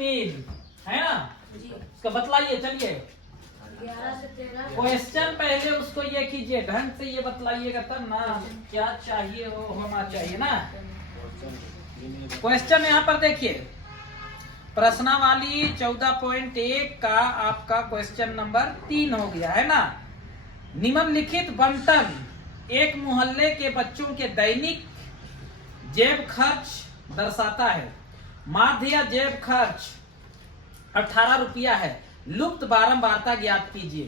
3 है ना। इसका बतलाइए, चलिए 11 से 13। क्वेश्चन पहले उसको ये कीजिए, ढंग से ये बतलाइएगा तब ना क्या चाहिए वो होना चाहिए ना। क्वेश्चन यहाँ पर देखिए, प्रश्नावली 14.1 का आपका क्वेश्चन नंबर 3 हो गया है ना। निम्नलिखित बंटन एक मोहल्ले के बच्चों के दैनिक जेब खर्च दर्शाता है। माध्य जेब खर्च 18 रुपया है। लुप्त बारंबारता ज्ञात कीजिए।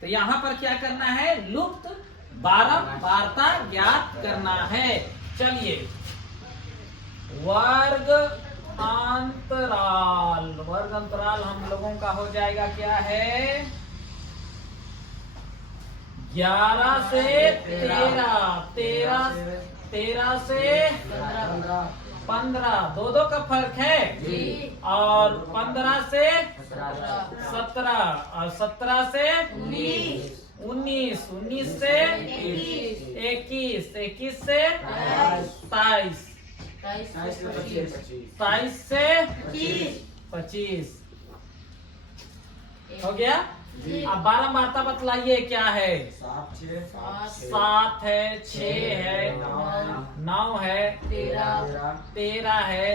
तो यहाँ पर क्या करना है, लुप्त बारंबारता ज्ञात करना है। चलिए वर्ग अंतराल हम लोगों का हो जाएगा क्या है, 11 से 13, 13 से 15, 2 का फर्क है जी। और 15 से 17 और 17 से 19, 19 से 21, 21 से 27, 27 से 25 हो गया। अब बारंबारता बतलाइए क्या है, 7 है, 6 है, 9 है, 13 है,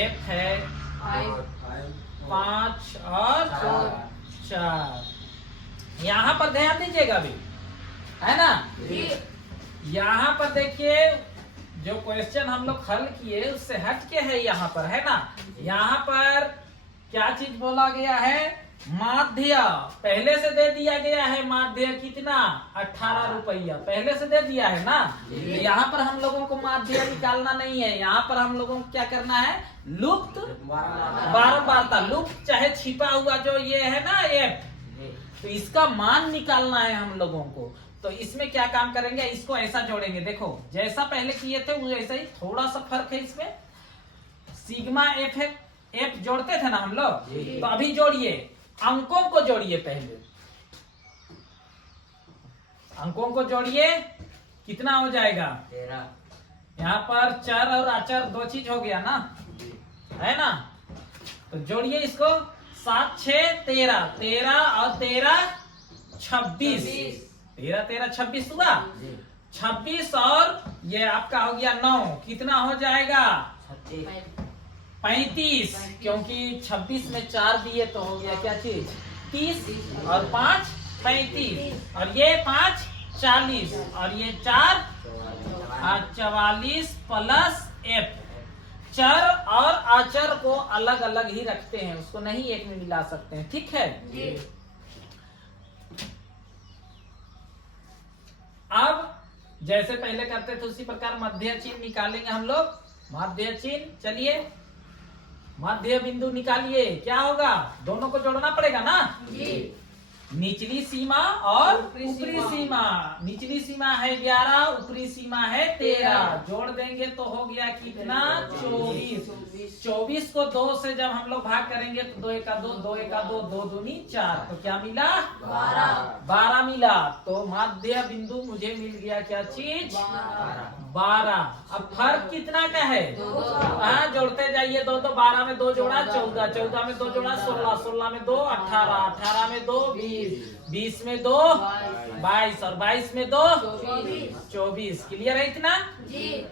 F है, 5 और 4। यहाँ पर ध्यान दीजिएगा अभी, है ना। यहाँ पर देखिए जो क्वेश्चन हम लोग हल किए उससे हट के है यहाँ पर, है ना। यहाँ पर क्या चीज बोला गया है, माध्य पहले से दे दिया गया है। माध्य कितना, 18 रुपया पहले से दे दिया है ना। तो यहाँ पर हम लोगों को माध्य निकालना नहीं है, यहाँ पर हम लोगों को क्या करना है, लुप्त बारंबारता, लुप्त चाहे छिपा हुआ जो ये है ना F, तो इसका मान निकालना है हम लोगों को। तो इसमें क्या काम करेंगे, इसको ऐसा जोड़ेंगे। देखो जैसा पहले किए थे वो ऐसा ही, थोड़ा सा फर्क है इसमें। सिग्मा F है, F जोड़ते थे ना हम लोग, तो अभी जोड़िए, अंकों को जोड़िए। पहले अंकों को जोड़िए, कितना हो जाएगा, 13। यहाँ पर चर और अचर 2 चीज हो गया ना, है ना। तो जोड़िए इसको, 7 6 13, 13 और 13 26, 13 13 26 हुआ। 26 और ये आपका हो गया 9, कितना हो जाएगा 35, क्योंकि 26 में 4 दिए तो हो गया क्या चीज 30 और 5 35 और ये 5 40 और ये 4 44 प्लस F। चर और अचर को अलग अलग ही रखते हैं, उसको नहीं एक में मिला सकते हैं, ठीक है। अब जैसे पहले करते थे उसी प्रकार मध्य चिन्ह निकालेंगे हम लोग। मध्य चिन्ह, चलिए मध्य बिंदु निकालिए, क्या होगा, दोनों को जोड़ना पड़ेगा ना। निचली सीमा और ऊपरी सीमा। निचली सीमा है 11, ऊपरी सीमा है 13, जोड़ देंगे तो हो गया कितना 24। 24 को 2 से जब हम लोग भाग करेंगे तो 2 1 2, 2 1 2, 2 दूनी 4, तो क्या मिला 12 मिला। तो मध्य बिंदु मुझे मिल गया क्या चीज 12। अब फर्क कितना का है, हाँ जोड़ते जाइए, 2 2 12 में 2 जोड़ा 14, 14 में 2 जोड़ा 16, 16 में 2 18, 18 में 2 20, 20 में 2 22 और 22 में 2 24। क्लियर है इतना।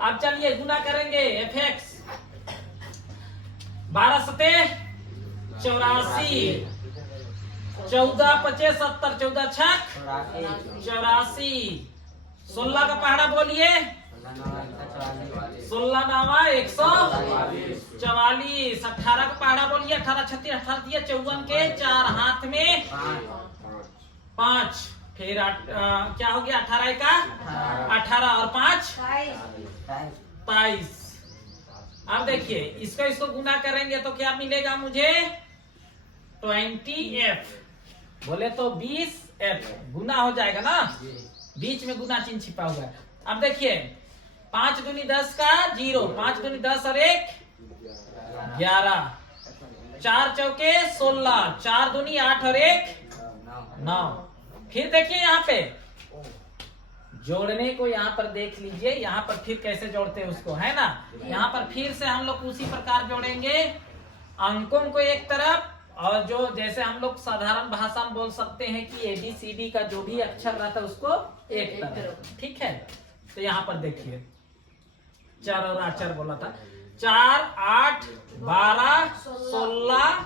अब चलिए गुना करेंगे, fx 12 सते 84, 14 पचे 70, 14 छक 84, 16 का पहाड़ा बोलिए, 16 नावा 144, 18 का पहाड़ा बोलिए, 18 36, 18 दिया 54 के 4 हाथ में 5, फिर क्या हो गया 18 का 18 और 5 22। अब देखिए इसको गुना करेंगे तो क्या मिलेगा मुझे 20f, बोले तो 20f गुना हो जाएगा ना, बीच में गुना चिन्ह छिपा हुआ है। अब देखिए 5 दूनी 10 का 0, 5 दूनी 10 और 1 11, 4 चौके 16, 4 दूनी 8 और 1 9। फिर देखिए यहाँ पे जोड़ने को, यहाँ पर देख लीजिए, यहाँ पर फिर कैसे जोड़ते हैं उसको, है ना। यहाँ पर फिर से हम लोग उसी प्रकार जोड़ेंगे, अंकों को एक तरफ, और जो जैसे हम लोग साधारण भाषा में बोल सकते हैं कि ABCD का जो भी अक्षर रहता है उसको एक तरफ, ठीक है। तो यहाँ पर देखिए 4 और 8 बोला था, 4 8 12 16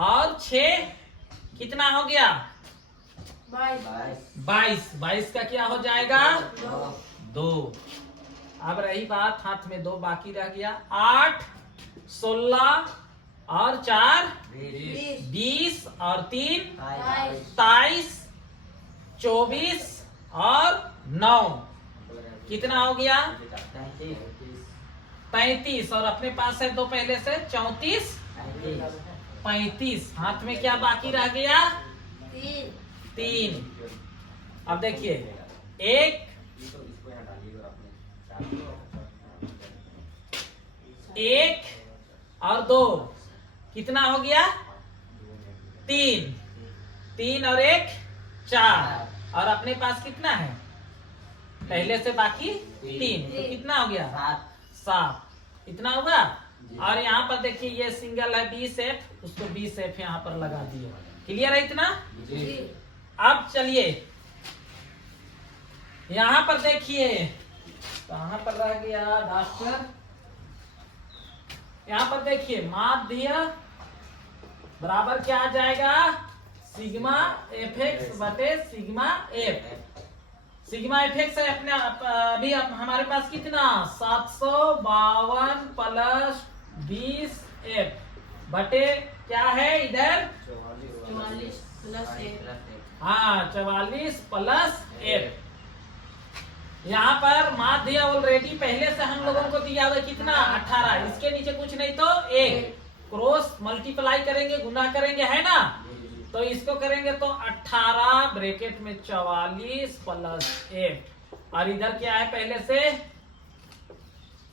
और 6 कितना हो गया? 22 का क्या हो जाएगा? 2। अब रही बात, हाथ में 2 बाकी रह गया। 8 16 और 4 20 और 3 27 24 और 9 कितना हो गया? 35। और अपने पास है 2 पहले से, 34 35। हाथ में क्या बाकी रह गया? 3। अब देखिए 1 और 2 कितना हो गया? 3 और 1 4। और अपने पास कितना है पहले से बाकी? 3। तो कितना हो गया? 7। इतना होगा। और यहाँ पर देखिए ये सिंगल है B शेप, उसको B शेप यहाँ पर लगा दिए। क्लियर है इतना? अब चलिए यहाँ पर देखिए, कहाँ पर रह गया डॉक्टर? यहाँ पर देखिए माध्य बराबर क्या आ जाएगा? सिग्मा fx बटे सिग्मा f। सिग्मा fx है अपने अभी हमारे पास कितना? 752 प्लस 20f बटे क्या है इधर? 44 प्लस 1। हाँ 44 प्लस f। यहाँ पर माध्य ऑलरेडी पहले से हम लोगों को दिया हुआ कितना? 18। इसके नीचे कुछ नहीं तो 1 क्रॉस मल्टीप्लाई करेंगे, गुना करेंगे, है ना? तो इसको करेंगे तो 18 ब्रैकेट में 44 प्लस 8। और इधर क्या है पहले से?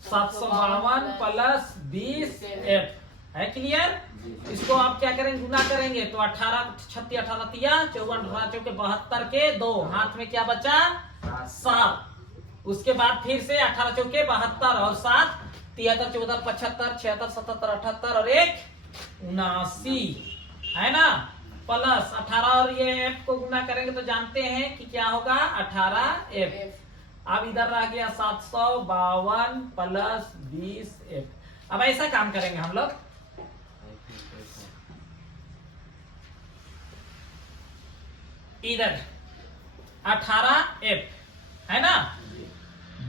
752 प्लस 20f है। क्लियर? इसको आप क्या करेंगे? गुना करेंगे तो 18 36 18 तिया 54 18 चौके 72 के 2। हाथ में क्या बचा? 7। उसके बाद फिर से 18 चौके 72 और 7 73 14 75 76 77 78 और 1 79, है ना? प्लस 18 और ये f को गुना करेंगे तो जानते हैं कि क्या होगा? 18f। अब इधर रह गया 752 प्लस 20f। अब ऐसा काम करेंगे हम लोग, इधर 18f है ना,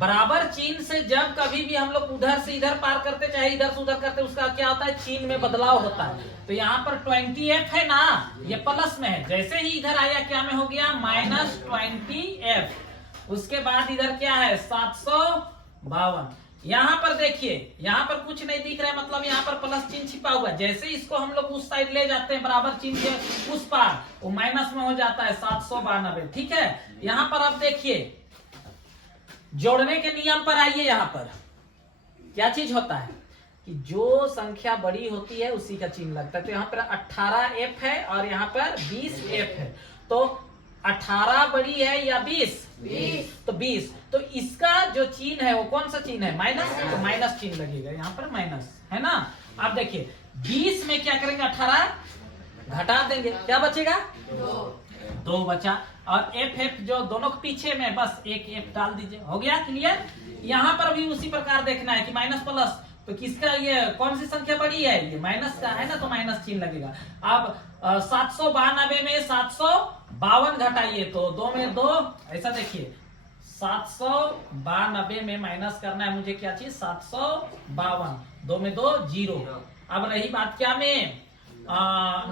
बराबर चिन्ह से जब कभी भी हम लोग उधर से इधर पार करते चाहे इधर से उधर करते, उसका क्या होता है? चिन्ह में बदलाव होता है। तो यहाँ पर 20f है ना, ये प्लस में है। जैसे ही इधर आया क्या में हो गया? -20f। उसके बाद इधर क्या है? 752। यहाँ पर देखिए, यहाँ पर कुछ नहीं दिख रहा है, मतलब यहाँ पर प्लस चिन्ह छिपा हुआ है। जैसे इसको हम लोग उस साइड ले जाते हैं बराबर चिन्ह के उस पार, वो माइनस में हो जाता है 792। ठीक है? यहाँ पर अब देखिए जोड़ने के नियम पर आइए। यहाँ पर क्या चीज होता है कि जो संख्या बड़ी होती है उसी का चिन्ह लगता है। तो यहाँ पर 18f है और यहाँ पर 20f है। तो 18 बड़ी है या 20? 20। तो 20। तो इसका जो चिन्ह है वो कौन सा चिन्ह है? माइनस। तो माइनस चिन्ह लगेगा यहाँ पर, माइनस, है ना? अब देखिए 20 में क्या करेंगे? 18 घटा देंगे, क्या बचेगा? 2 बचा। और f जो दोनों के पीछे में बस एक f डाल दीजिए, हो गया। क्लियर? यहाँ पर भी उसी प्रकार देखना है कि माइनस प्लस, तो किसका ये कौन सी संख्या बड़ी है? ये माइनस का है ना, तो माइनस चिन्ह लगेगा। अब 792 में 752 घटाइए तो 2 में 2, ऐसा देखिए 792 में माइनस करना है मुझे, क्या चीज? 752। 2 में 2 0। अब रही बात क्या में?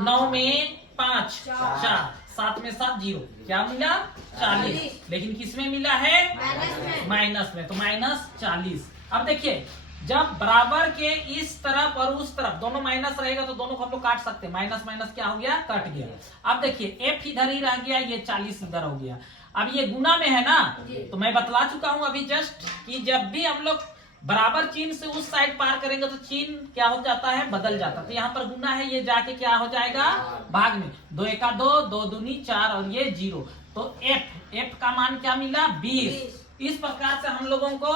9 में 5 4, 7 में 7 0, क्या मिला? 40। लेकिन किस में मिला है? माइनस में। तो -40। अब देखिए जब बराबर के इस तरफ और उस तरफ दोनों माइनस रहेगा तो दोनों को हम लोग काट सकते हैं। माइनस माइनस क्या हो गया? कट गया। अब देखिए f इधर ही रह गया, ये 40 इधर हो गया। अब ये गुना में है ना, तो मैं बतला चुका हूं अभी जस्ट कि जब भी हम लोग बराबर चिन्ह से उस साइड पार करेंगे तो चिन्ह क्या हो जाता है? बदल जाता है। तो यहाँ पर गुना है, ये जाके क्या हो जाएगा? भाग में। 2 एका 2, 2 दूनी 4 और ये 0। तो f का मान क्या मिला? 20। इस प्रकार से हम लोगों को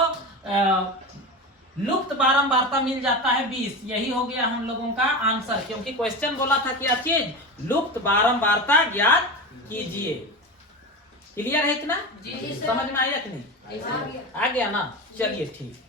लुप्त बारंबारता मिल जाता है 20। यही हो गया हम लोगों का आंसर, क्योंकि क्वेश्चन बोला था क्या चीज, लुप्त बारंबारता ज्ञात कीजिए। क्लियर है इतना? जी, समझ में आया कि नहीं? आ गया ना? चलिए ठीक।